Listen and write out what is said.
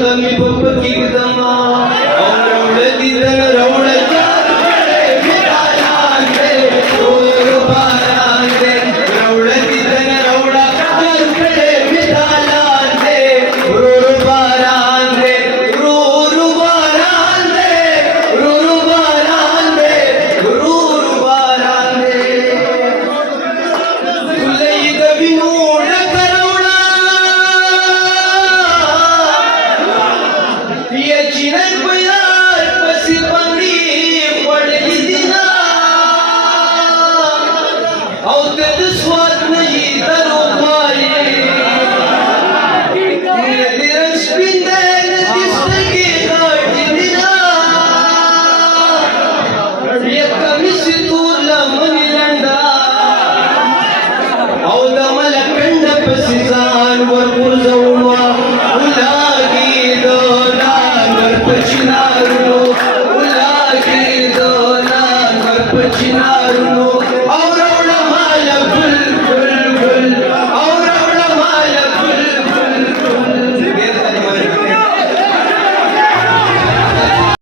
कमी बपकी दमा और नदी दन रौड़ जाते मिठाई दे और बारां दे रौड़ दन रौड़ा कर खड़े मिठाई दे और बारां दे रूर बारां दे रूर बारां दे रूर बारां दे तुलई गविनोड करौड़ा ये चिरन प्यार पसी पंगी पड़ली दिना और तेरे स्वाद नहीं दरो मारे तेरे स्पिंदे दिसके गाड़ दिना ये कमिस तूला मनी लंडा और दमल कंड पसी जान वर पुरजौवा उलागी दोना पचिनारू उलागी दोना पचिनारू